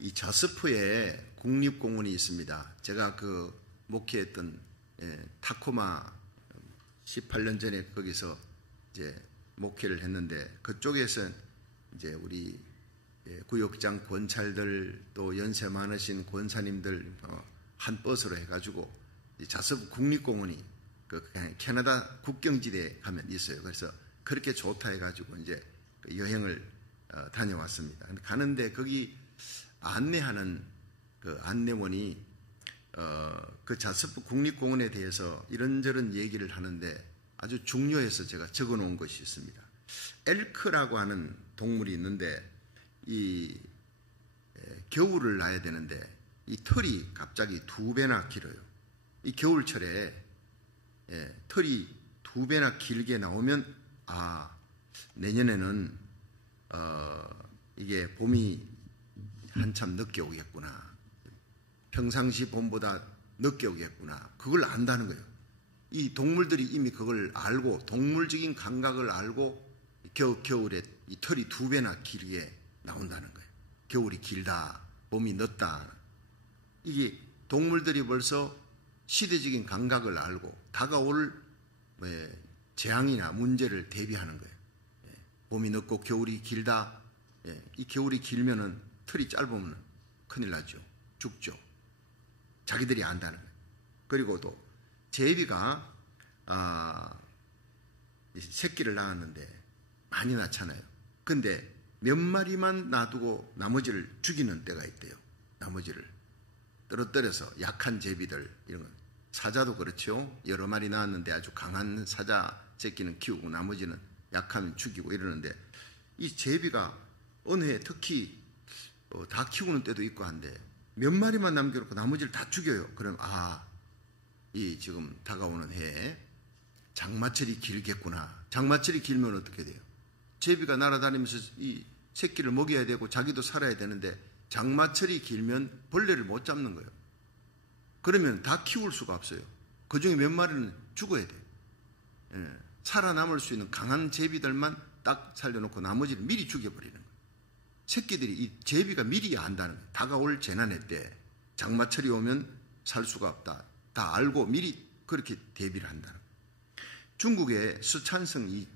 이 자스포에 국립공원이 있습니다. 제가 그 목회했던 타코마 18년 전에 거기서 이제 목회를 했는데 그쪽에서 이제 우리 구역장 권찰들 또 연세 많으신 권사님들 한 버스로 해가지고 자스포 국립공원이 그 캐나다 국경지대에 가면 있어요. 그래서 그렇게 좋다 해가지고 이제 여행을 다녀왔습니다. 가는데 거기 안내하는 그 안내원이 그 자스포 국립공원에 대해서 이런저런 얘기를 하는데 아주 중요해서 제가 적어 놓은 것이 있습니다. 엘크라고 하는 동물이 있는데 이 겨울을 나야 되는데 이 털이 갑자기 2배나 길어요. 이 겨울철에 털이 2배나 길게 나오면 내년에는 이게 봄이 한참 늦게 오겠구나. 평상시 봄보다 늦게 오겠구나. 그걸 안다는 거예요. 이 동물들이 이미 그걸 알고 동물적인 감각을 알고 겨울에 이 털이 2배나 길게 나온다는 거예요. 겨울이 길다. 봄이 늦다. 이게 동물들이 벌써 시대적인 감각을 알고 다가올 재앙이나 문제를 대비하는 거예요. 봄이 늦고 겨울이 길다. 이 겨울이 길면은 털이 짧으면 큰일 나죠. 죽죠. 자기들이 안다는 거예요. 그리고 또 제비가 새끼를 낳았는데 많이 낳잖아요. 근데 몇 마리만 놔두고 나머지를 죽이는 때가 있대요. 나머지를 떨어뜨려서 약한 제비들 이런 건 사자도 그렇죠. 여러 마리 낳았는데 아주 강한 사자 새끼는 키우고 나머지는 약하면 죽이고 이러는데 이 제비가 어느 해 특히 다 키우는 때도 있고 한데 몇 마리만 남겨놓고 나머지를 다 죽여요. 그럼 이 지금 다가오는 해에 장마철이 길겠구나. 장마철이 길면 어떻게 돼요? 제비가 날아다니면서 이 새끼를 먹여야 되고 자기도 살아야 되는데 장마철이 길면 벌레를 못 잡는 거예요. 그러면 다 키울 수가 없어요. 그중에 몇 마리는 죽어야 돼요. 살아남을 수 있는 강한 제비들만 딱 살려놓고 나머지를 미리 죽여버리는 거예요. 새끼들이 이 제비가 미리 안다는 거예요. 다가올 재난의 때 장마철이 오면 살 수가 없다. 다 알고 미리 그렇게 대비를 한다는 거예요. 중국의 스촨성이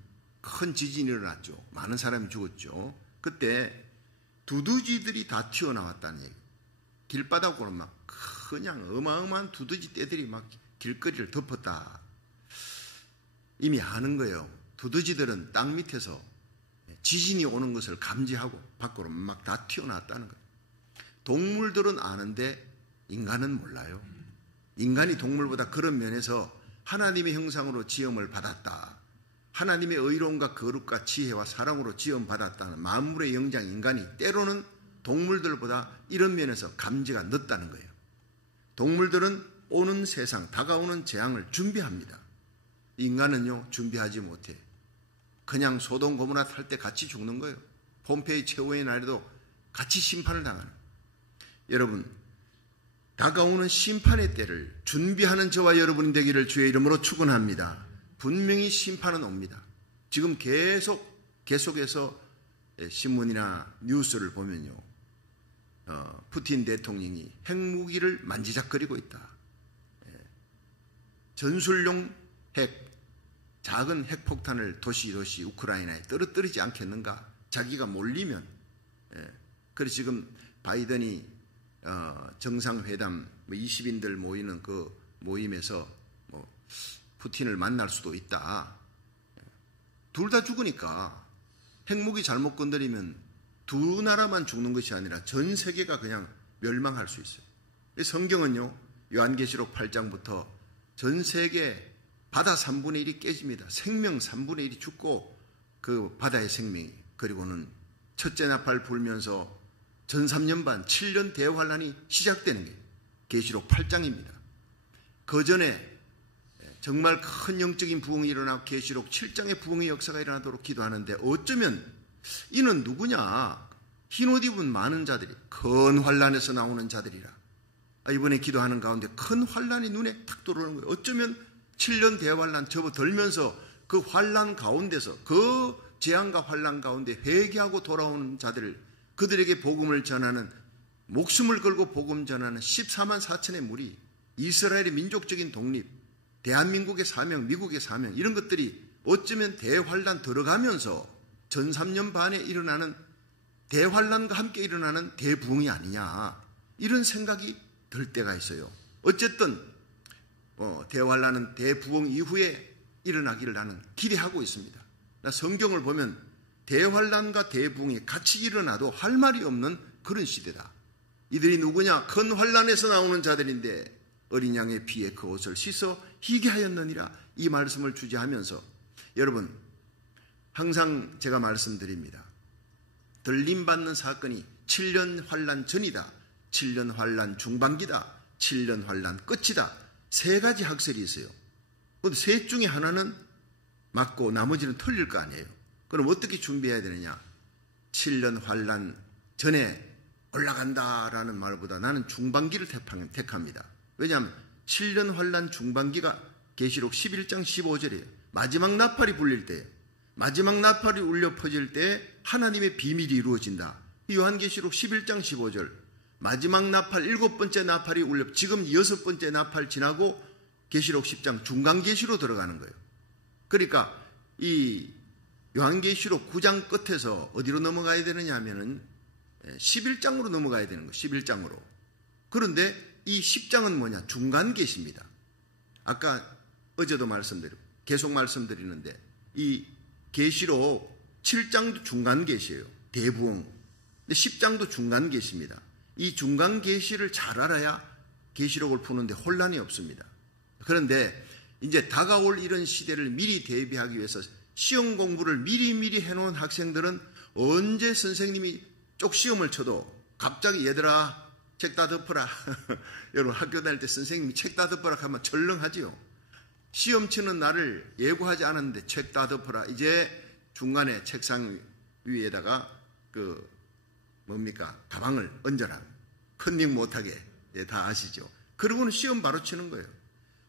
큰 지진이 일어났죠. 많은 사람이 죽었죠. 그때 두더지들이 다 튀어나왔다는 얘기예요. 길바닥으로 막 그냥 어마어마한 두더지 떼들이 막 길거리를 덮었다. 이미 아는 거예요. 두더지들은 땅 밑에서 지진이 오는 것을 감지하고 밖으로 막 다 튀어나왔다는 거예요. 동물들은 아는데 인간은 몰라요. 인간이 동물보다 그런 면에서 하나님의 형상으로 지음을 받았다. 하나님의 의로움과 거룩과 지혜와 사랑으로 지음받았다는 만물의 영장 인간이 때로는 동물들보다 이런 면에서 감지가 늦다는 거예요. 동물들은 오는 세상, 다가오는 재앙을 준비합니다. 인간은요, 준비하지 못해. 그냥 소돔 고모라 탈 때 같이 죽는 거예요. 폼페이 최후의 날에도 같이 심판을 당하는 거예요. 여러분, 다가오는 심판의 때를 준비하는 저와 여러분이 되기를 주의 이름으로 축원합니다. 분명히 심판은 옵니다. 지금 계속해서 신문이나 뉴스를 보면요, 푸틴 대통령이 핵무기를 만지작거리고 있다. 전술용 작은 핵폭탄을 도시 우크라이나에 떨어뜨리지 않겠는가? 자기가 몰리면. 그래서 지금 바이든이 정상회담 20인들 모이는 그 모임에서 푸틴을 만날 수도 있다. 둘 다 죽으니까 핵무기 잘못 건드리면 두 나라만 죽는 것이 아니라 전 세계가 그냥 멸망할 수 있어요. 성경은요, 요한계시록 8장부터 전 세계 바다 3분의 1이 깨집니다. 생명 3분의 1이 죽고 그 바다의 생명이, 그리고는 첫째 나팔 불면서 전 3년 반 7년 대환란이 시작되는 게 계시록 8장입니다. 그 전에 정말 큰 영적인 부흥이 일어나고 계시록 7장의 부흥의 역사가 일어나도록 기도하는데 어쩌면 이는 누구냐? 흰옷 입은 많은 자들이, 큰 환란에서 나오는 자들이라. 이번에 기도하는 가운데 큰 환란이 눈에 탁 들어오는 거예요. 어쩌면 7년 대환란 접어들면서 그 환란 가운데서, 그 재앙과 환란 가운데 회개하고 돌아오는 자들을, 그들에게 복음을 전하는 목숨을 걸고 복음 전하는 14만 4천의 무리, 이스라엘의 민족적인 독립, 대한민국의 사명, 미국의 사명, 이런 것들이 어쩌면 대환란 들어가면서 전 3년 반에 일어나는 대환란과 함께 일어나는 대부흥이 아니냐, 이런 생각이 들 때가 있어요. 어쨌든 대환란은 대부흥 이후에 일어나기를 나는 기대하고 있습니다. 성경을 보면 대환란과 대부흥이 같이 일어나도 할 말이 없는 그런 시대다. 이들이 누구냐? 큰 환란에서 나오는 자들인데 어린 양의 피에 그 옷을 씻어 희게 하였느니라, 이 말씀을 주제하면서 여러분, 항상 제가 말씀드립니다. 들림받는 사건이 7년 환란 전이다, 7년 환란 중반기다, 7년 환란 끝이다, 세 가지 학설이 있어요. 그런데 셋 중에 하나는 맞고 나머지는 틀릴 거 아니에요. 그럼 어떻게 준비해야 되느냐? 7년 환란 전에 올라간다라는 말보다 나는 중반기를 택합니다. 왜냐하면 7년 환란 중반기가 계시록 11장 15절이에요. 마지막 나팔이 불릴 때예요. 마지막 나팔이 울려 퍼질 때 하나님의 비밀이 이루어진다. 요한계시록 11장 15절. 마지막 나팔, 7번째 나팔이 울려, 지금 6번째 나팔 지나고 계시록 10장 중간계시로 들어가는 거예요. 그러니까 이 요한계시록 9장 끝에서 어디로 넘어가야 되느냐 하면은 11장으로 넘어가야 되는 거예요. 11장으로. 그런데 이 10장은 뭐냐? 중간계시입니다. 아까 어제도 계속 말씀드리는데 이 계시록 7장도 중간계시예요. 대부흥. 근데 10장도 중간계시입니다. 이 중간계시를 잘 알아야 계시록을 푸는데 혼란이 없습니다. 그런데 이제 다가올 이런 시대를 미리 대비하기 위해서 시험 공부를 미리 해놓은 학생들은 언제 선생님이 쪽 시험을 쳐도 갑자기 얘들아 책 다 덮어라. 여러분 학교 다닐 때 선생님이 책 다 덮어라 하면 철렁하지요. 시험 치는 날을 예고하지 않았는데 책 다 덮어라. 이제 중간에 책상 위에다가 가방을 얹어라. 컨닝 못하게. 다 아시죠. 그러고는 시험 바로 치는 거예요.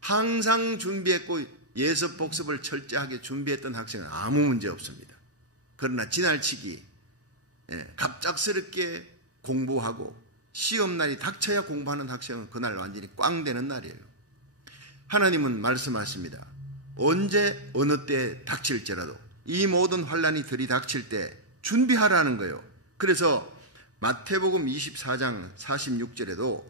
항상 준비했고 예습 복습을 철저하게 준비했던 학생은 아무 문제 없습니다. 그러나 지나치기 갑작스럽게 공부하고 시험날이 닥쳐야 공부하는 학생은 그날 완전히 꽝 되는 날이에요. 하나님은 말씀하십니다. 언제 어느 때 닥칠지라도 이 모든 환란이 들이닥칠 때 준비하라는 거예요. 그래서 마태복음 24장 46절에도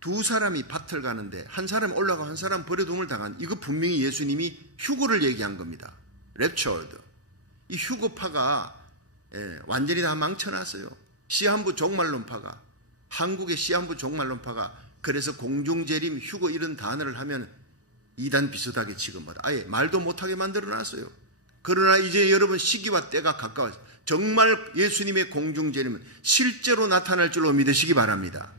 두 사람이 밭을 가는데 한 사람 올라가고 한 사람 버려둠을 당한, 이거 분명히 예수님이 휴거를 얘기한 겁니다. 랩처드. 이 휴거파가 완전히 다 망쳐놨어요. 시한부 종말론파가, 한국의 시한부 종말론파가 그래서 공중재림, 휴거 이런 단어를 하면 이단 비슷하게 취급받아. 아예 말도 못하게 만들어놨어요. 그러나 이제 여러분 시기와 때가 가까워서 정말 예수님의 공중재림은 실제로 나타날 줄로 믿으시기 바랍니다.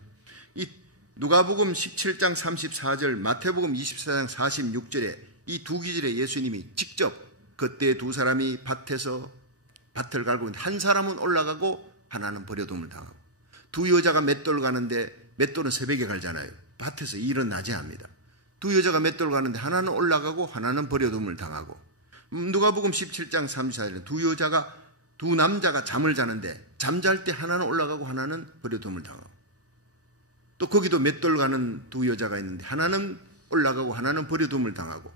이 누가복음 17장 34절, 마태복음 24장 46절에 이 두 기절에 예수님이 직접 그때 두 사람이 밭에서 밭을 갈고 있는데 한 사람은 올라가고 하나는 버려둠을 당하고, 두 여자가 맷돌 가는데 맷돌은 새벽에 갈잖아요. 밭에서 일은 낮에 합니다. 두 여자가 맷돌 가는데 하나는 올라가고 하나는 버려둠을 당하고, 누가복음 17장 34절에 두 남자가 잠을 자는데 잠잘 때 하나는 올라가고 하나는 버려둠을 당하고, 또 거기도 맷돌 가는 두 여자가 있는데 하나는 올라가고 하나는 버려둠을 당하고,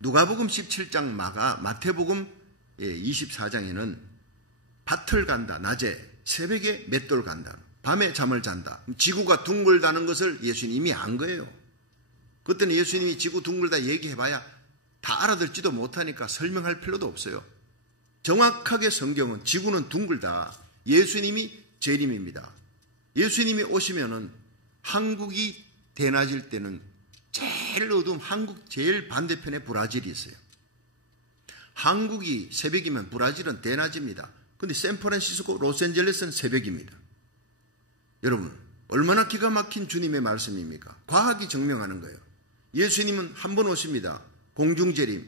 누가복음 17장 마태복음 24장에는 밭을 간다. 낮에 새벽에 맷돌 간다. 밤에 잠을 잔다. 지구가 둥글다는 것을 예수님이 안 거예요. 그때는 예수님이 지구 둥글다 얘기해봐야 다 알아듣지도 못하니까 설명할 필요도 없어요. 정확하게 성경은 지구는 둥글다. 예수님이 재림입니다. 예수님이 오시면은 한국이 대낮일 때는 제일 어두운 한국 제일 반대편에 브라질이 있어요. 한국이 새벽이면 브라질은 대낮입니다. 근데 샌프란시스코, 로스앤젤레스는 새벽입니다. 여러분, 얼마나 기가 막힌 주님의 말씀입니까? 과학이 증명하는 거예요. 예수님은 한 번 오십니다. 공중재림.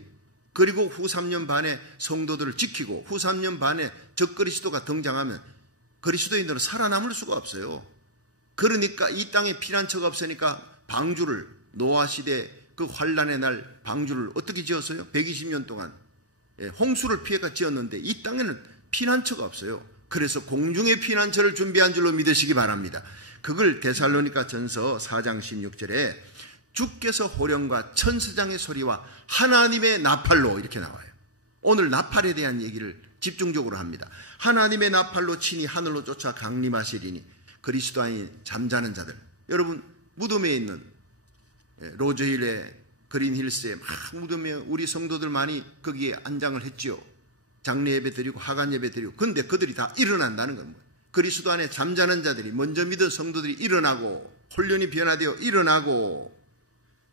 그리고 후 3년 반에 성도들을 지키고 후 3년 반에 적그리스도가 등장하면 그리스도인들은 살아남을 수가 없어요. 그러니까 이 땅에 피난처가 없으니까 방주를, 노아 시대 그 환란의 날 방주를 어떻게 지었어요? 120년 동안 홍수를 피해가 지었는데 이 땅에는 피난처가 없어요. 그래서 공중의 피난처를 준비한 줄로 믿으시기 바랍니다. 그걸 데살로니가 전서 4장 16절에 주께서 호령과 천사장의 소리와 하나님의 나팔로 이렇게 나와요. 오늘 나팔에 대한 얘기를 집중적으로 합니다. 하나님의 나팔로 친히 하늘로 쫓아 강림하시리니 그리스도 안에 잠자는 자들. 여러분 무덤에 있는 로즈힐의 그린힐스에 막 무덤에 우리 성도들 많이 거기에 안장을 했지요. 장례 예배 드리고 하간 예배 드리고. 근데 그들이 다 일어난다는 겁니다. 그리스도 안에 잠자는 자들이 먼저 믿은 성도들이 일어나고 혼련이 변화되어 일어나고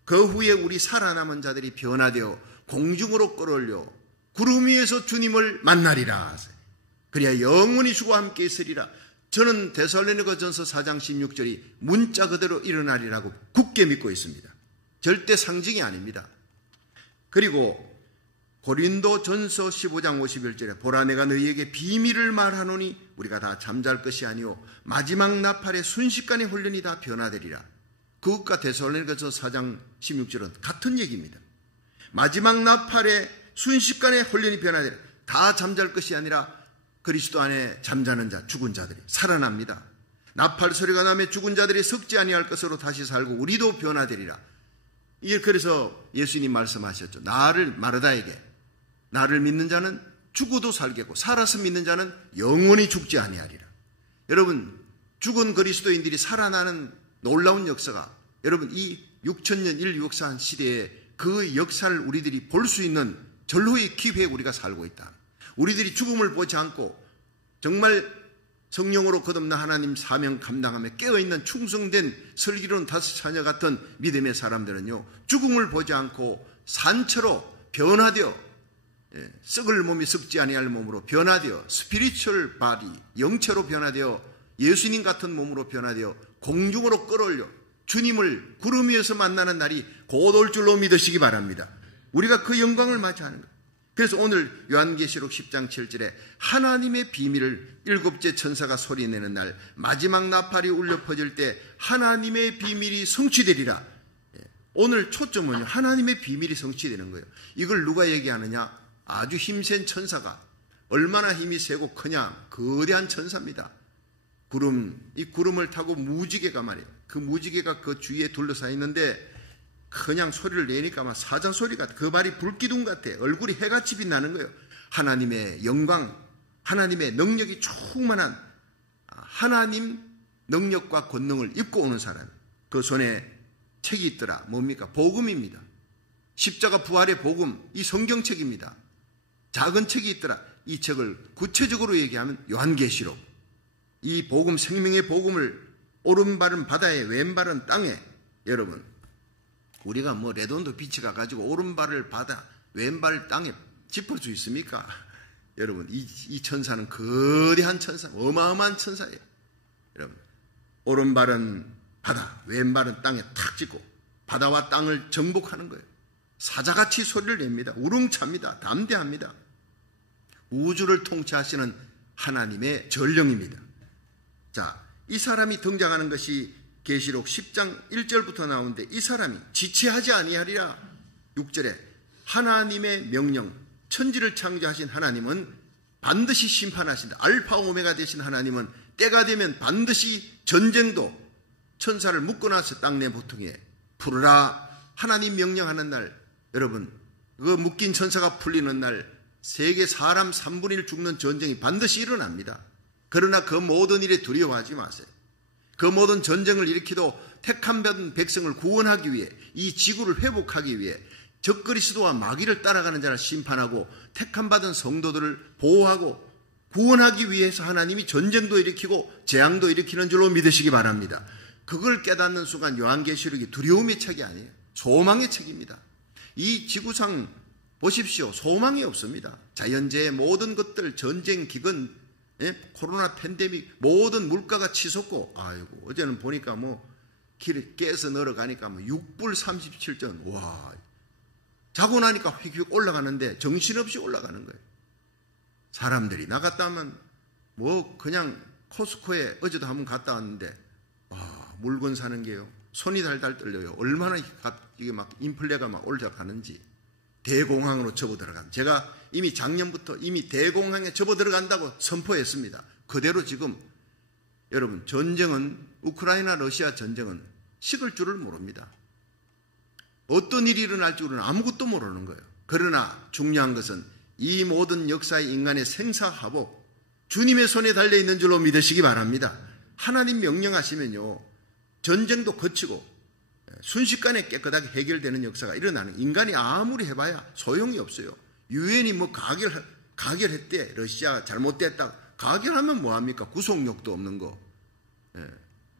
그 후에 우리 살아남은 자들이 변화되어 공중으로 끌어올려 구름 위에서 주님을 만나리라. 그래야 영원히 주와 함께 있으리라. 저는 데살로니가 전서 4장 16절이 문자 그대로 일어나리라고 굳게 믿고 있습니다. 절대 상징이 아닙니다. 그리고 고린도 전서 15장 51절에 보라 내가 너희에게 비밀을 말하노니 우리가 다 잠잘 것이 아니오 마지막 나팔에 순식간에 혼련이 다 변화되리라. 그것과 데살로니가서 4장 16절은 같은 얘기입니다. 마지막 나팔에 순식간에 혼련이 변화되리라. 다 잠잘 것이 아니라 그리스도 안에 잠자는 자, 죽은 자들이 살아납니다. 나팔 소리가 나면 죽은 자들이 썩지 아니할 것으로 다시 살고 우리도 변화되리라. 이게 그래서 예수님 말씀하셨죠. 나를 마르다에게 나를 믿는 자는 죽어도 살겠고 살아서 믿는 자는 영원히 죽지 아니하리라. 여러분 죽은 그리스도인들이 살아나는 놀라운 역사가 여러분 이 6천년 인류 역사한 시대에 그 역사를 우리들이 볼 수 있는 절호의 기회에 우리가 살고 있다. 우리들이 죽음을 보지 않고 정말 성령으로 거듭나 하나님 사명 감당하며 깨어있는 충성된 슬기로운 다섯 자녀 같은 믿음의 사람들은요 죽음을 보지 않고 산처로 변화되어 썩을 몸이 썩지 아니할 몸으로 변화되어 스피리추얼 바디 영체로 변화되어 예수님 같은 몸으로 변화되어 공중으로 끌어올려 주님을 구름 위에서 만나는 날이 곧 올 줄로 믿으시기 바랍니다. 우리가 그 영광을 맞이하는 것. 그래서 오늘 요한계시록 10장 7절에 하나님의 비밀을 일곱째 천사가 소리내는 날 마지막 나팔이 울려 퍼질 때 하나님의 비밀이 성취되리라. 오늘 초점은요 하나님의 비밀이 성취되는 거예요. 이걸 누가 얘기하느냐? 아주 힘센 천사가 얼마나 힘이 세고 크냐? 거대한 천사입니다. 이 구름을 타고 무지개가 말이에요. 그 무지개가 그 주위에 둘러싸 있는데 그냥 소리를 내니까 막 사자 소리 같아. 그 말이 불기둥 같아. 얼굴이 해같이 빛나는 거예요. 하나님의 영광, 하나님의 능력이 충만한 하나님 능력과 권능을 입고 오는 사람. 그 손에 책이 있더라. 뭡니까? 복음입니다. 십자가 부활의 복음, 이 성경책입니다. 작은 책이 있더라. 이 책을 구체적으로 얘기하면 요한계시록. 이 복음, 생명의 복음을 오른발은 바다에 왼발은 땅에. 여러분 우리가 뭐 레돈도 비치 가가지고 오른발을 바다 왼발 땅에 짚을 수 있습니까? 여러분 이 천사는 거대한 천사, 어마어마한 천사예요. 여러분 오른발은 바다 왼발은 땅에 탁 짚고 바다와 땅을 정복하는 거예요. 사자같이 소리를 냅니다. 우렁찹니다. 담대합니다. 우주를 통치하시는 하나님의 전령입니다. 자, 이 사람이 등장하는 것이 계시록 10장 1절부터 나오는데 이 사람이 지체하지 아니하리라. 6절에 하나님의 명령, 천지를 창조하신 하나님은 반드시 심판하신다. 알파 오메가 되신 하나님은 때가 되면 반드시 전쟁도 천사를 묶어놔서 땅 내 보통에 풀으라. 하나님 명령하는 날, 여러분 그 묶인 천사가 풀리는 날 세계 사람 3분의 1 죽는 전쟁이 반드시 일어납니다. 그러나 그 모든 일에 두려워하지 마세요. 그 모든 전쟁을 일으키도 택함받은 백성을 구원하기 위해 이 지구를 회복하기 위해 적그리스도와 마귀를 따라가는 자를 심판하고 택함받은 성도들을 보호하고 구원하기 위해서 하나님이 전쟁도 일으키고 재앙도 일으키는 줄로 믿으시기 바랍니다. 그걸 깨닫는 순간 요한계시록이 두려움의 책이 아니에요. 소망의 책입니다. 이 지구상 보십시오. 소망이 없습니다. 자연재해 모든 것들 전쟁 기근 코로나 팬데믹 모든 물가가 치솟고 아이고 어제는 보니까 뭐 길에 깨서 늘어가니까 뭐 6불 37전 와 자고 나니까 휙휙 올라가는데 정신없이 올라가는 거예요. 사람들이 나갔다 하면 뭐 그냥 코스코에 어제도 한번 갔다 왔는데 와 물건 사는 게요 손이 달달 떨려요. 얼마나 이게 막 인플레가 막 올라가는지. 대공황으로 접어들어간 제가 이미 작년부터 이미 대공황에 접어들어간다고 선포했습니다. 그대로 지금 여러분 전쟁은 우크라이나 러시아 전쟁은 식을 줄을 모릅니다. 어떤 일이 일어날 줄은 아무것도 모르는 거예요. 그러나 중요한 것은 이 모든 역사의 인간의 생사화복 주님의 손에 달려있는 줄로 믿으시기 바랍니다. 하나님 명령하시면요 전쟁도 거치고 순식간에 깨끗하게 해결되는 역사가 일어나는, 인간이 아무리 해봐야 소용이 없어요. 유엔이 뭐 가결했대, 러시아 잘못됐다. 가결하면 뭐합니까? 구속력도 없는 거.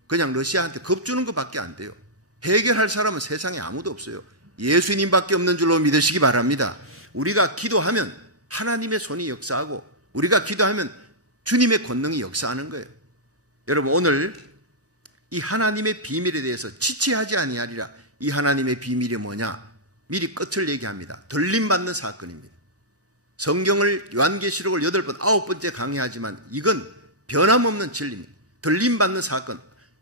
그냥 러시아한테 겁주는 것밖에 안 돼요. 해결할 사람은 세상에 아무도 없어요. 예수님밖에 없는 줄로 믿으시기 바랍니다. 우리가 기도하면 하나님의 손이 역사하고, 우리가 기도하면 주님의 권능이 역사하는 거예요. 여러분, 오늘 이 하나님의 비밀에 대해서 지체하지 아니하리라. 이 하나님의 비밀이 뭐냐? 미리 끝을 얘기합니다. 들림받는 사건입니다. 성경을 요한계시록을 8번, 9번째 강의하지만 이건 변함없는 진리입니다. 들림받는 사건.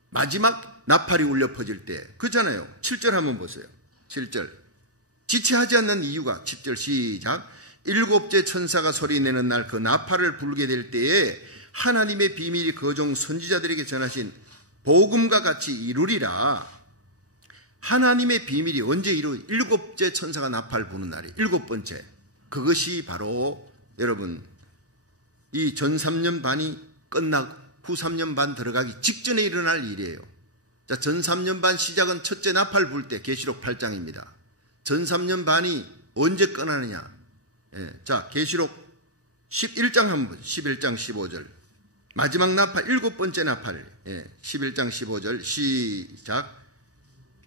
마지막 나팔이 울려 퍼질 때 그잖아요. 7절 한번 보세요. 7절. 지체하지 않는 이유가 10절 시작. 일곱째 천사가 소리내는 날 그 나팔을 불게 될 때에 하나님의 비밀이 그 종 선지자들에게 전하신 복음과 같이 이루리라. 하나님의 비밀이 언제 이루? 일곱째 천사가 나팔 부는 날이 일곱 번째. 그것이 바로 여러분 이 전 3년 반이 끝나고 후 3년 반 들어가기 직전에 일어날 일이에요. 자, 전 3년 반 시작은 첫째 나팔 불 때 계시록 8장입니다. 전 3년 반이 언제 끝나느냐? 자, 계시록 11장 한번 보죠. 11장 15절. 마지막 나팔, 일곱 번째 나팔. 11장 15절 시작.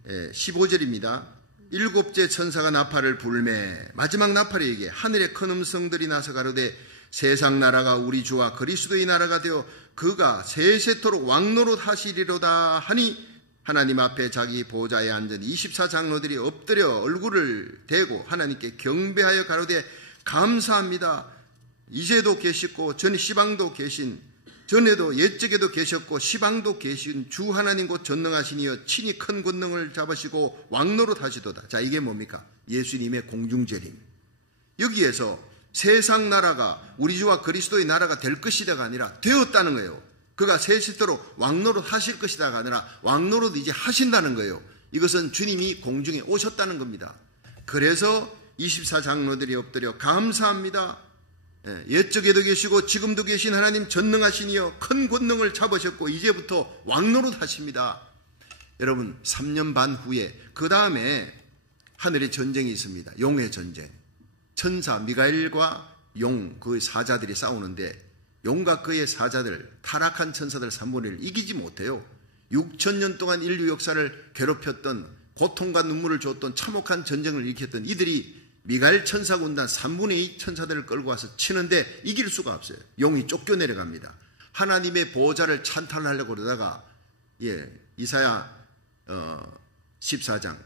15절입니다. 일곱째 천사가 나팔을 불매 마지막 나팔에 이게 하늘에 큰 음성들이 나서 가로되 세상 나라가 우리 주와 그리스도의 나라가 되어 그가 세세토록 왕노릇 하시리로다 하니 하나님 앞에 자기 보좌에 앉은 24장로들이 엎드려 얼굴을 대고 하나님께 경배하여 가로되 감사합니다. 이제도 계시고 전 시방도 계신 전에도 옛적에도 계셨고 시방도 계신 주 하나님 곧 전능하신 이여 친히 큰 권능을 잡으시고 왕노릇 하시도다. 자, 이게 뭡니까? 예수님의 공중재림. 여기에서 세상 나라가 우리 주와 그리스도의 나라가 될 것이다가 아니라 되었다는 거예요. 그가 세세토록 왕노릇 하실 것이다가 아니라 왕노릇 이제 하신다는 거예요. 이것은 주님이 공중에 오셨다는 겁니다. 그래서 24장로들이 엎드려 감사합니다. 옛적에도 계시고 지금도 계신 하나님 전능하신 이여 큰 권능을 잡으셨고 이제부터 왕노릇 하십니다. 여러분 3년 반 후에 그 다음에 하늘에 전쟁이 있습니다. 용의 전쟁. 천사 미가엘과 용 그 사자들이 싸우는데 용과 그의 사자들 타락한 천사들 3분의 1 이기지 못해요. 6,000년 동안 인류 역사를 괴롭혔던 고통과 눈물을 줬던 참혹한 전쟁을 일으켰던 이들이 미가엘 천사 군단 3분의 2 천사들을 끌고 와서 치는데 이길 수가 없어요. 용이 쫓겨내려갑니다. 하나님의 보호자를 찬탈하려고 그러다가 이사야 14장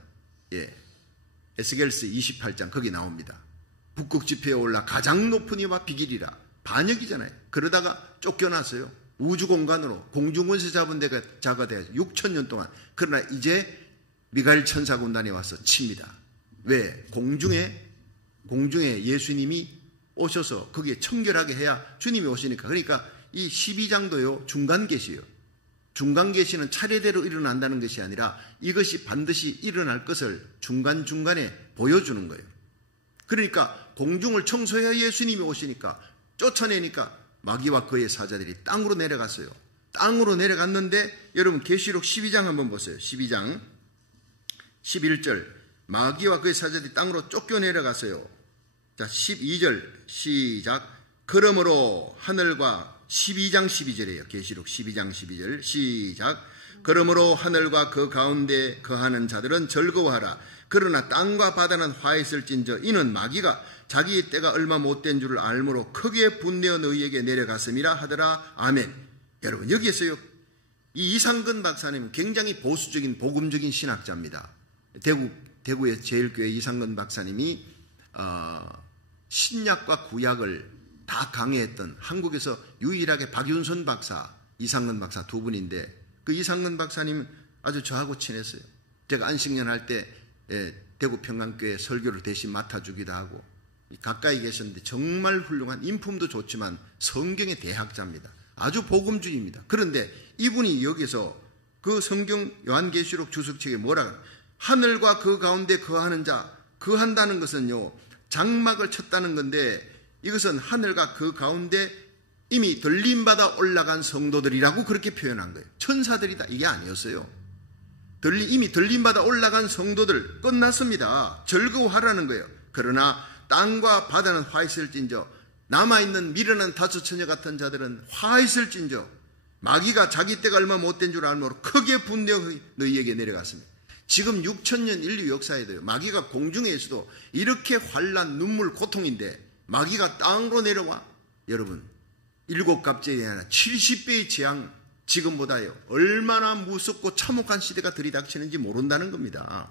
에스겔서 28장 거기 나옵니다. 북극 지폐에 올라 가장 높은 이와 비길이라 반역이잖아요. 그러다가 쫓겨났어요. 우주공간으로 공중권세 잡은 데가 자가 돼서 6,000년 동안. 그러나 이제 미가엘 천사 군단이 와서 칩니다. 왜? 공중에 예수님이 오셔서 거기에 청결하게 해야 주님이 오시니까. 그러니까 이 12장도요 중간 계시예요. 중간 계시는 차례대로 일어난다는 것이 아니라 이것이 반드시 일어날 것을 중간중간에 보여주는 거예요. 그러니까 공중을 청소해야 예수님이 오시니까 쫓아내니까 마귀와 그의 사자들이 땅으로 내려갔어요. 땅으로 내려갔는데 여러분 계시록 12장 한번 보세요. 12장 11절 마귀와 그의 사자들이 땅으로 쫓겨내려갔어요. 자, 12절 시작. 그러므로 하늘과 12장 12절이에요. 계시록 12장 12절 시작. 그러므로 하늘과 그 가운데 거하는 자들은 즐거워하라. 그러나 땅과 바다는 화했을진저 이는 마귀가 자기의 때가 얼마 못된 줄을 알므로 크게 분내어 너희에게 내려갔음이라 하더라. 아멘. 여러분 여기에서요 이 이상근 박사님은 굉장히 보수적인 복음적인 신학자입니다. 대구의 제일교회 이상근 박사님이 신약과 구약을 다 강해했던 한국에서 유일하게 박윤선 박사, 이상근 박사 두 분인데 그 이상근 박사님은 아주 저하고 친했어요. 제가 안식년 할 때 대구 평강교회 설교를 대신 맡아주기도 하고 가까이 계셨는데 정말 훌륭한 인품도 좋지만 성경의 대학자입니다. 아주 복음주의입니다. 그런데 이분이 여기서 그 성경 요한계시록 주석책에 뭐라 하늘과 그 가운데 거하는 자, 거한다는 것은요 장막을 쳤다는 건데 이것은 하늘과 그 가운데 이미 들림받아 올라간 성도들이라고 그렇게 표현한 거예요. 천사들이다 이게 아니었어요. 이미 들림받아 올라간 성도들 끝났습니다. 즐거워하라는 거예요. 그러나 땅과 바다는 화 있을진저 남아있는 미련한 다섯 처녀 같은 자들은 화 있을진저 마귀가 자기 때가 얼마 못된 줄 알므로 크게 분노 너희에게 내려갔습니다. 지금 6천년 인류 역사에도요 마귀가 공중에서도 이렇게 환난 눈물 고통인데 마귀가 땅으로 내려와 여러분 7갑절이 아니라 70배의 재앙 지금보다요 얼마나 무섭고 참혹한 시대가 들이닥치는지 모른다는 겁니다.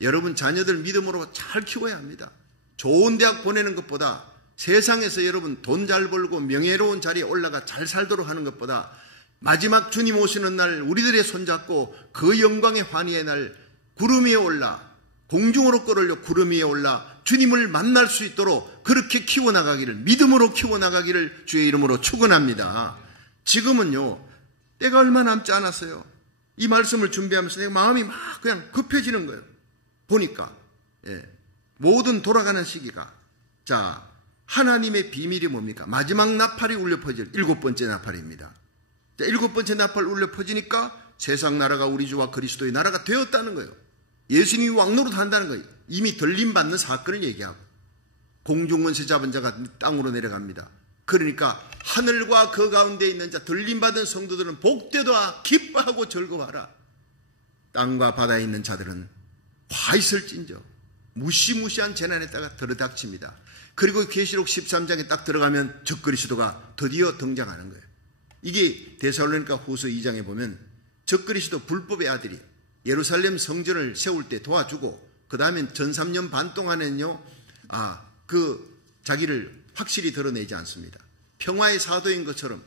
여러분 자녀들 믿음으로 잘 키워야 합니다. 좋은 대학 보내는 것보다 세상에서 여러분 돈 잘 벌고 명예로운 자리에 올라가 잘 살도록 하는 것보다 마지막 주님 오시는 날 우리들의 손잡고 그 영광의 환희의 날 구름 위에 올라 공중으로 끌어올려 구름 위에 올라 주님을 만날 수 있도록 그렇게 키워나가기를 믿음으로 키워나가기를 주의 이름으로 축원합니다. 지금은요 때가 얼마 남지 않았어요. 이 말씀을 준비하면서 내 마음이 막 그냥 급해지는 거예요. 보니까 모든 돌아가는 시기가 자 하나님의 비밀이 뭡니까? 마지막 나팔이 울려 퍼질 7번째 나팔입니다. 자, 7번째 나팔 울려 퍼지니까 세상 나라가 우리 주와 그리스도의 나라가 되었다는 거예요. 예수님이 왕노릇 한다는 거예요. 이미 들림받는 사건을 얘기하고 공중권세 잡은 자가 땅으로 내려갑니다. 그러니까 하늘과 그 가운데 있는 자 들림받은 성도들은 복되도다 기뻐하고 즐거워하라. 땅과 바다에 있는 자들은 화 있을진저 무시무시한 재난에다가 들어닥칩니다. 그리고 계시록 13장에 딱 들어가면 적그리스도가 드디어 등장하는 거예요. 이게 데살로니가 후서 2장에 보면 적그리스도 불법의 아들이 예루살렘 성전을 세울 때 도와주고 그 다음에 전 3년 반 동안에는요 자기를 확실히 드러내지 않습니다. 평화의 사도인 것처럼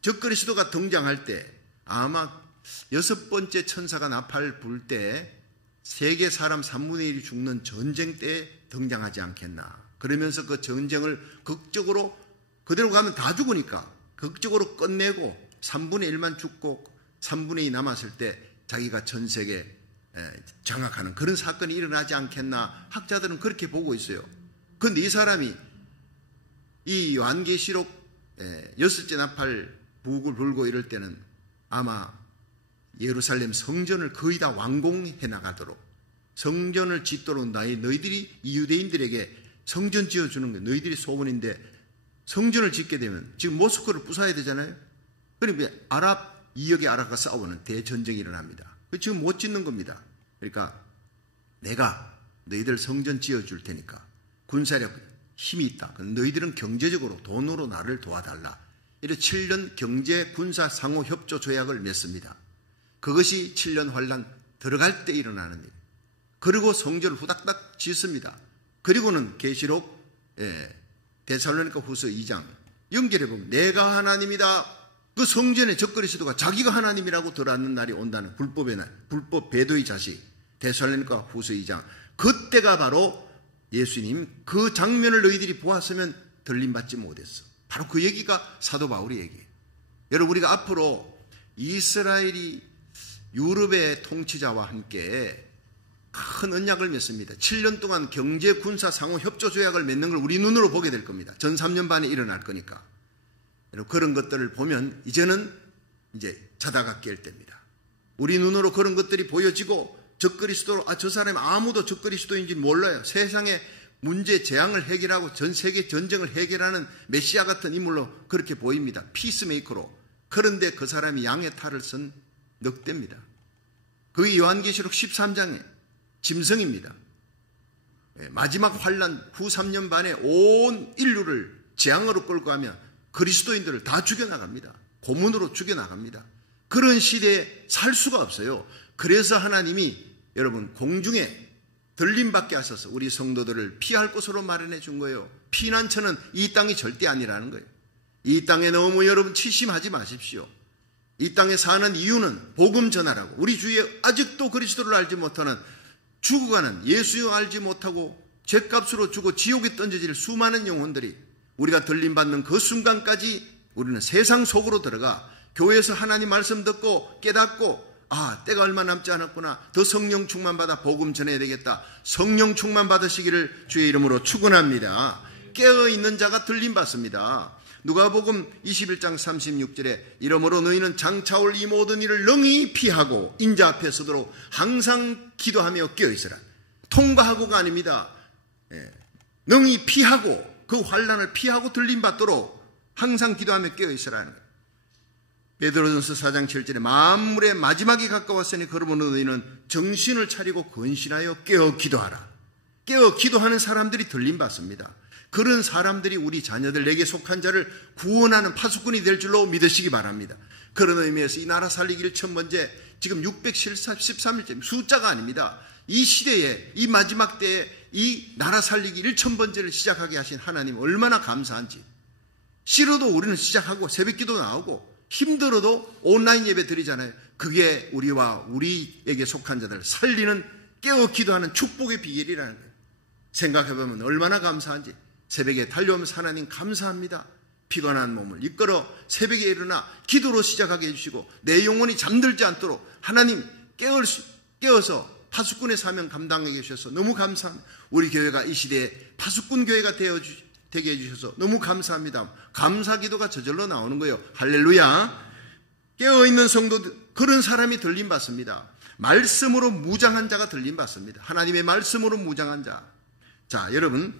적그리스도가 등장할 때 아마 6번째 천사가 나팔 불 때 세계 사람 3분의 1이 죽는 전쟁 때 등장하지 않겠나. 그러면서 그 전쟁을 극적으로 그대로 가면 다 죽으니까 극적으로 끝내고 3분의 1만 죽고 3분의 2 남았을 때 자기가 전 세계 장악하는 그런 사건이 일어나지 않겠나. 학자들은 그렇게 보고 있어요. 그런데 이 사람이 이 요한계시록 6째 나팔 북을 불고 이럴 때는 아마 예루살렘 성전을 거의 다 완공해 나가도록 성전을 짓도록 너희들이 유대인들에게 성전 지어주는 게 너희들이 소원인데 성전을 짓게 되면 지금 모스크를 부숴야 되잖아요. 그러니까 아랍 2억의 아랍과 싸우는 대전쟁이 일어납니다. 지금 못 짓는 겁니다. 그러니까 내가 너희들 성전 지어줄 테니까 군사력 힘이 있다. 너희들은 경제적으로 돈으로 나를 도와달라. 이렇게 7년 경제 군사 상호 협조 조약을 맺습니다. 그것이 7년 환란 들어갈 때 일어나는 일. 그리고 성전을 후닥닥 짓습니다. 그리고는 계시록 데살로니가 후서 2장 연결해 보면 내가 하나님이다. 그 성전의 적그리스도가 자기가 하나님이라고 들어앉는 날이 온다는 불법의 날, 불법 배도의 자식 데살로니가 후서 2장. 그때가 바로 예수님 그 장면을 너희들이 보았으면 들림받지 못했어. 바로 그 얘기가 사도 바울의 얘기예요. 여러분 우리가 앞으로 이스라엘이 유럽의 통치자와 함께 큰 언약을 맺습니다. 7년 동안 경제 군사 상호 협조 조약을 맺는 걸 우리 눈으로 보게 될 겁니다. 전 3년 반에 일어날 거니까. 여러분 그런 것들을 보면 이제는 이제 자다가 깰 때입니다. 우리 눈으로 그런 것들이 보여지고 적그리스도로 저 사람이 아무도 적그리스도인지 몰라요. 세상의 문제 재앙을 해결하고 전 세계 전쟁을 해결하는 메시아 같은 인물로 그렇게 보입니다. 피스메이커로. 그런데 그 사람이 양의 탈을 쓴 늑대입니다. 그게 요한계시록 13장에 짐승입니다. 마지막 환란 후 3년 반에 온 인류를 재앙으로 끌고 가며 그리스도인들을 다 죽여나갑니다. 고문으로 죽여나갑니다. 그런 시대에 살 수가 없어요. 그래서 하나님이 여러분 공중에 들림받게 하셔서 우리 성도들을 피할 곳으로 마련해 준 거예요. 피난처는 이 땅이 절대 아니라는 거예요. 이 땅에 너무 여러분 치심하지 마십시오. 이 땅에 사는 이유는 복음 전하라고. 우리 주위에 아직도 그리스도를 알지 못하는 죽어가는 예수 알지 못하고 죄값으로 죽어 지옥에 던져질 수많은 영혼들이 우리가 들림받는 그 순간까지 우리는 세상 속으로 들어가 교회에서 하나님 말씀 듣고 깨닫고 때가 얼마 남지 않았구나. 더 성령 충만 받아 복음 전해야 되겠다. 성령 충만 받으시기를 주의 이름으로 축원합니다. 깨어있는 자가 들림 받습니다. 누가복음 21장 36절에 이러므로 너희는 장차올 이 모든 일을 능히 피하고 인자 앞에 서도록 항상 기도하며 깨어있으라. 통과하고가 아닙니다. 능히 피하고 그 환난을 피하고 들림 받도록 항상 기도하며 깨어있으라는 거예요. 베드로전서 4장 7절에 만물의 마지막이 가까웠으니 그러므로 너희는 정신을 차리고 건신하여 깨어 기도하라. 깨어 기도하는 사람들이 들림 받습니다. 그런 사람들이 우리 자녀들, 내게 속한 자를 구원하는 파수꾼이 될 줄로 믿으시기 바랍니다. 그런 의미에서 이 나라 살리기를 첫 번째 지금 613일째 숫자가 아닙니다. 이 시대에 이 마지막 때에 이 나라 살리기 1000번째를 시작하게 하신 하나님 얼마나 감사한지. 싫어도 우리는 시작하고 새벽기도 나오고 힘들어도 온라인 예배 드리잖아요. 그게 우리와 우리에게 속한 자들 살리는 깨어 기도하는 축복의 비결이라는 거예요. 생각해보면 얼마나 감사한지. 새벽에 달려오면서 하나님 감사합니다. 피곤한 몸을 이끌어 새벽에 일어나 기도로 시작하게 해주시고 내 영혼이 잠들지 않도록 하나님 깨어서 파수꾼의 사명 감당하게 해주셔서 너무 감사합니다. 우리 교회가 이 시대에 파수꾼 교회가 되게 해주셔서 너무 감사합니다. 감사 기도가 저절로 나오는 거예요. 할렐루야. 깨어있는 성도들, 그런 사람이 들림 받습니다. 말씀으로 무장한 자가 들림 받습니다. 하나님의 말씀으로 무장한 자. 자, 여러분,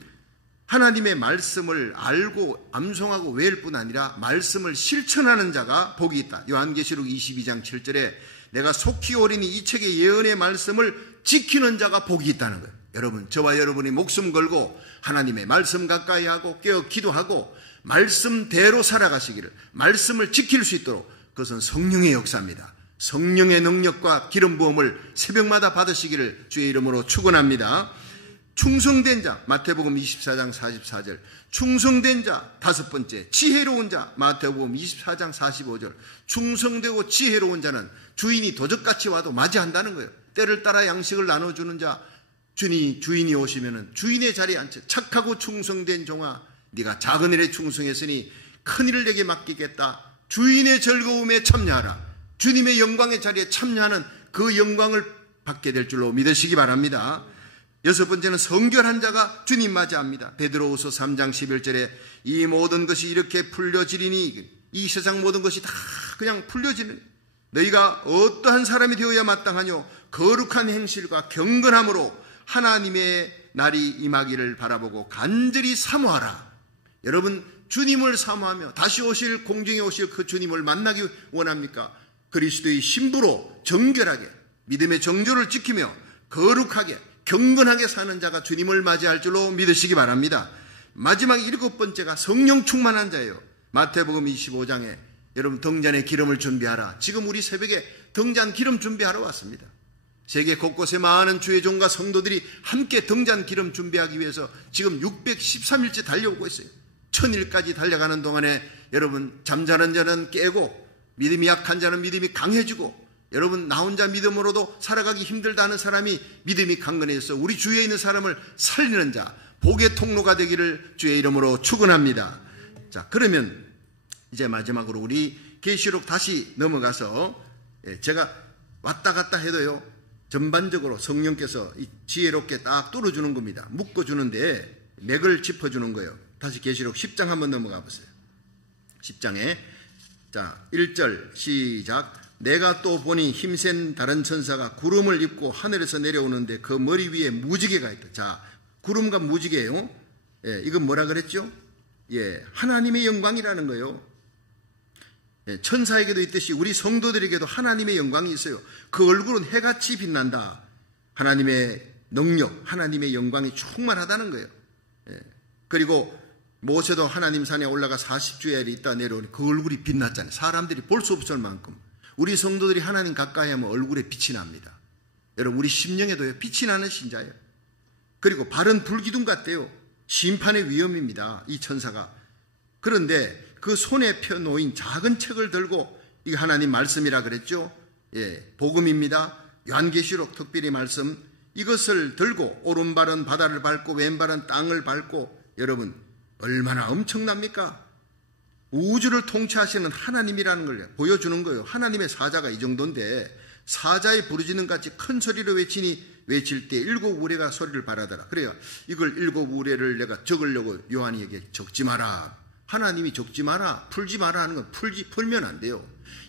하나님의 말씀을 알고 암송하고 외울 뿐 아니라 말씀을 실천하는 자가 복이 있다. 요한계시록 22장 7절에 내가 속히 오리니 이 책의 예언의 말씀을 지키는 자가 복이 있다는 거예요. 여러분, 저와 여러분이 목숨 걸고 하나님의 말씀 가까이 하고 깨어 기도하고 말씀대로 살아가시기를, 말씀을 지킬 수 있도록, 그것은 성령의 역사입니다. 성령의 능력과 기름 부음을 새벽마다 받으시기를 주의 이름으로 축원합니다. 충성된 자, 마태복음 24장 44절. 충성된 자, 다섯 번째, 지혜로운 자, 마태복음 24장 45절. 충성되고 지혜로운 자는 주인이 도적같이 와도 맞이한다는 거예요. 때를 따라 양식을 나눠주는 자, 주인이 오시면은 주인의 자리에 앉혀 착하고 충성된 종아, 네가 작은 일에 충성했으니 큰 일을 내게 맡기겠다. 주인의 즐거움에 참여하라. 주님의 영광의 자리에 참여하는 그 영광을 받게 될 줄로 믿으시기 바랍니다. 여섯 번째는 성결한 자가 주님 맞이합니다. 베드로후서 3장 11절에 이 모든 것이 이렇게 풀려지리니, 이 세상 모든 것이 다 그냥 풀려지는, 너희가 어떠한 사람이 되어야 마땅하뇨? 거룩한 행실과 경건함으로 하나님의 날이 임하기를 바라보고 간절히 사모하라. 여러분, 주님을 사모하며 다시 오실, 공중에 오실 그 주님을 만나기 원합니까? 그리스도의 신부로 정결하게 믿음의 정조를 지키며 거룩하게 경건하게 사는 자가 주님을 맞이할 줄로 믿으시기 바랍니다. 마지막 일곱 번째가 성령 충만한 자예요. 마태복음 25장에 여러분 등잔에 기름을 준비하라. 지금 우리 새벽에 등잔 기름 준비하러 왔습니다. 세계 곳곳에 많은 주의 종과 성도들이 함께 등잔 기름 준비하기 위해서 지금 613일째 달려오고 있어요. 1000일까지 달려가는 동안에 여러분 잠자는 자는 깨고 믿음이 약한 자는 믿음이 강해지고, 여러분 나 혼자 믿음으로도 살아가기 힘들다는 사람이 믿음이 강건해서 우리 주위에 있는 사람을 살리는 자, 복의 통로가 되기를 주의 이름으로 축원합니다. 자, 그러면 이제 마지막으로 우리 계시록 다시 넘어가서 제가 왔다 갔다 해도요 전반적으로 성령께서 지혜롭게 딱 뚫어주는 겁니다. 묶어주는데 맥을 짚어주는 거예요. 다시 계시록 10장 한번 넘어가 보세요. 10장에 자 1절 시작. 내가 또 보니 힘센 다른 천사가 구름을 입고 하늘에서 내려오는데 그 머리 위에 무지개가 있다. 자, 구름과 무지개요. 이건 뭐라 그랬죠? 하나님의 영광이라는 거예요. 천사에게도 있듯이 우리 성도들에게도 하나님의 영광이 있어요. 그 얼굴은 해같이 빛난다. 하나님의 능력, 하나님의 영광이 충만하다는 거예요. 그리고 모세도 하나님 산에 올라가 40주야를 있다 내려오니 그 얼굴이 빛났잖아요. 사람들이 볼 수 없을 만큼. 우리 성도들이 하나님 가까이 하면 얼굴에 빛이 납니다. 여러분, 우리 심령에도요 빛이 나는 신자예요. 그리고 발은 불기둥 같대요. 심판의 위험입니다, 이 천사가. 그런데 그 손에 펴놓인 작은 책을 들고, 이게 하나님 말씀이라 그랬죠. 복음입니다. 요한계시록 특별히 말씀. 이것을 들고 오른발은 바다를 밟고 왼발은 땅을 밟고, 여러분 얼마나 엄청납니까? 우주를 통치하시는 하나님이라는 걸 보여주는 거예요. 하나님의 사자가 이 정도인데 사자의 부르짖는 같이 큰 소리로 외칠 때 일곱 우레가 소리를 발하더라. 그래요. 이걸 일곱 우레를 내가 적으려고 요한이에게 적지 마라. 하나님이 적지 마라, 풀지 마라 하는 건 풀면 안 돼요.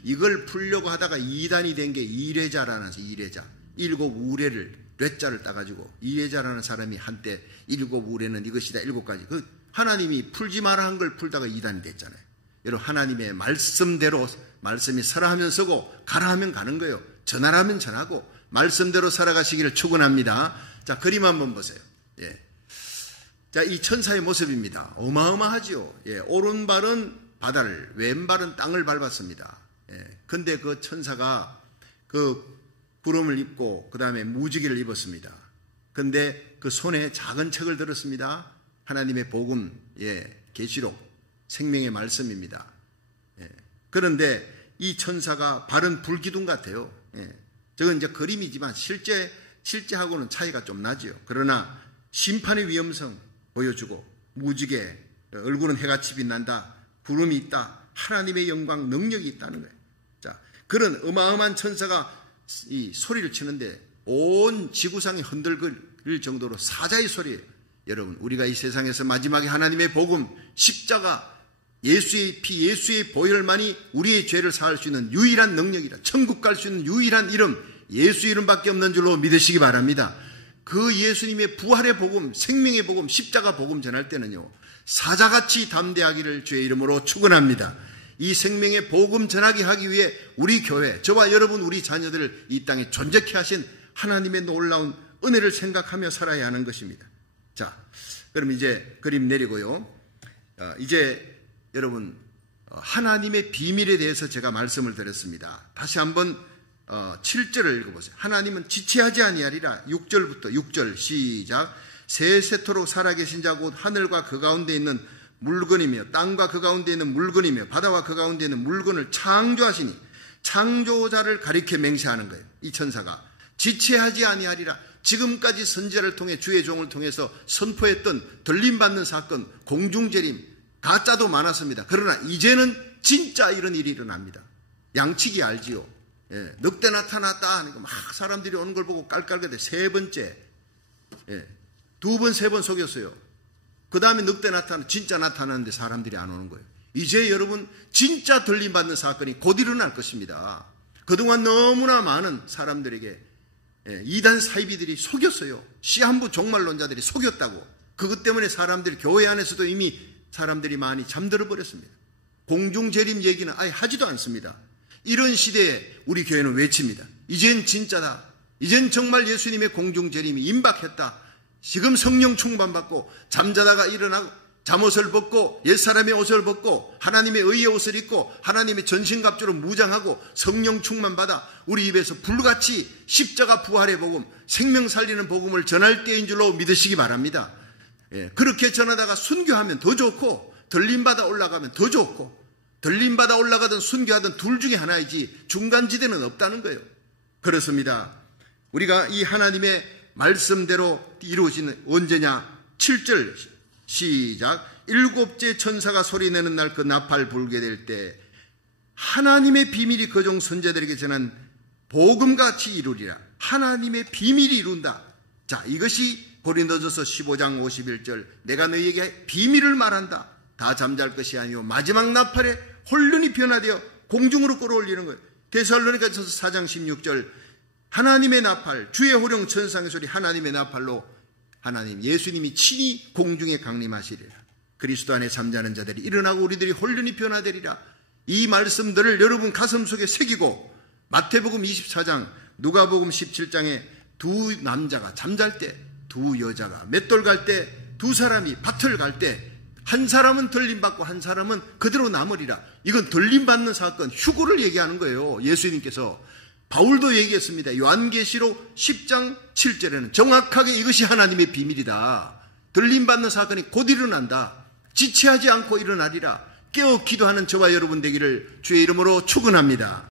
이걸 풀려고 하다가 이단이 된 게 이레자라는 이레자. 일곱 우레를 뇌자를 따가지고 이레자라는 사람이 한때 일곱 우레는 이것이다 일곱 가지. 그 하나님이 풀지 마라 한 걸 풀다가 이단이 됐잖아요. 여러분 하나님의 말씀대로 말씀이 서라 하면 서고 가라 하면 가는 거예요. 전하라 하면 전하고 말씀대로 살아가시기를 축원합니다. 자, 그림 한번 보세요. 예. 자, 이 천사의 모습입니다. 어마어마하지요. 예. 오른발은 바다를, 왼발은 땅을 밟았습니다. 예. 근데 그 천사가 그 구름을 입고 그 다음에 무지개를 입었습니다. 근데 그 손에 작은 책을 들었습니다. 하나님의 복음, 예, 계시록, 생명의 말씀입니다. 예. 그런데 이 천사가 발은 불기둥 같아요. 예. 저건 이제 그림이지만 실제하고는 차이가 좀 나지요. 그러나 심판의 위험성 보여주고 무지개, 얼굴은 해같이 빛난다, 구름이 있다, 하나님의 영광, 능력이 있다는 거예요. 자, 그런 어마어마한 천사가 이 소리를 치는데 온 지구상이 흔들릴 정도로 사자의 소리예요. 여러분, 우리가 이 세상에서 마지막에 하나님의 복음, 십자가, 예수의 피, 예수의 보혈만이 우리의 죄를 사할 수 있는 유일한 능력이라, 천국 갈 수 있는 유일한 이름, 예수 이름밖에 없는 줄로 믿으시기 바랍니다. 그 예수님의 부활의 복음, 생명의 복음, 십자가 복음 전할 때는요, 사자같이 담대하기를 주의 이름으로 축원합니다. 이 생명의 복음 전하게 하기 위해 우리 교회, 저와 여러분, 우리 자녀들을 이 땅에 존재케 하신 하나님의 놀라운 은혜를 생각하며 살아야 하는 것입니다. 자, 그럼 이제 그림 내리고요. 이제 여러분, 하나님의 비밀에 대해서 제가 말씀을 드렸습니다. 다시 한번 7절을 읽어보세요. 하나님은 지체하지 아니하리라. 6절부터 6절 시작. 세세토록 살아계신 자 곧 하늘과 그 가운데 있는 물건이며 땅과 그 가운데 있는 물건이며 바다와 그 가운데 있는 물건을 창조하시니, 창조자를 가리켜 맹세하는 거예요. 이 천사가 지체하지 아니하리라. 지금까지 선지자를 통해 주의 종을 통해서 선포했던 들림받는 사건, 공중재림, 가짜도 많았습니다. 그러나 이제는 진짜 이런 일이 일어납니다. 양치기 알지요? 예, 늑대 나타났다 하니까 막 사람들이 오는 걸 보고 깔깔거려. 세 번째, 예, 두 번, 세 번 속였어요. 그 다음에 늑대 진짜 나타났는데 사람들이 안 오는 거예요. 이제 여러분 진짜 들림받는 사건이 곧 일어날 것입니다. 그동안 너무나 많은 사람들에게 이단 사이비들이 속였어요. 시한부 종말론자들이 속였다고. 그것 때문에 사람들이 교회 안에서도 이미 사람들이 많이 잠들어 버렸습니다. 공중재림 얘기는 아예 하지도 않습니다. 이런 시대에 우리 교회는 외칩니다. 이젠 진짜다. 이젠 정말 예수님의 공중재림이 임박했다. 지금 성령 충만받고 잠자다가 일어나고 잠옷을 벗고 옛사람의 옷을 벗고 하나님의 의의 옷을 입고 하나님의 전신갑주로 무장하고 성령 충만받아 우리 입에서 불같이 십자가 부활의 복음, 생명 살리는 복음을 전할 때인 줄로 믿으시기 바랍니다. 예, 그렇게 전하다가 순교하면 더 좋고 들림받아 올라가면 더 좋고, 들림받아 올라가든 순교하든 둘 중에 하나이지 중간지대는 없다는 거예요. 그렇습니다. 우리가 이 하나님의 말씀대로 이루어지는 언제냐? 7절 시작. 일곱째 천사가 소리내는 날 그 나팔 불게 될 때 하나님의 비밀이 그 종 선제들에게 전한 복음같이 이루리라. 하나님의 비밀이 이룬다. 자, 이것이 고린도전서 15장 51절 내가 너희에게 비밀을 말한다. 다 잠잘 것이 아니요 마지막 나팔에 혼륜이 변화되어 공중으로 끌어올리는 거예요. 데살로니가전서 4장 16절 하나님의 나팔, 주의 호령 천상의 소리, 하나님의 나팔로 하나님 예수님이 친히 공중에 강림하시리라. 그리스도 안에 잠자는 자들이 일어나고 우리들이 혼륜이 변화되리라. 이 말씀들을 여러분 가슴 속에 새기고 마태복음 24장, 누가복음 17장에 두 남자가 잠잘 때, 두 여자가 맷돌 갈 때, 두 사람이 밭을 갈 때 한 사람은 들림받고 한 사람은 그대로 남으리라. 이건 들림받는 사건, 휴거를 얘기하는 거예요. 예수님께서. 바울도 얘기했습니다. 요한계시록 10장 7절에는 정확하게 이것이 하나님의 비밀이다. 들림받는 사건이 곧 일어난다. 지체하지 않고 일어나리라. 깨어 기도하는 저와 여러분 되기를 주의 이름으로 축원합니다.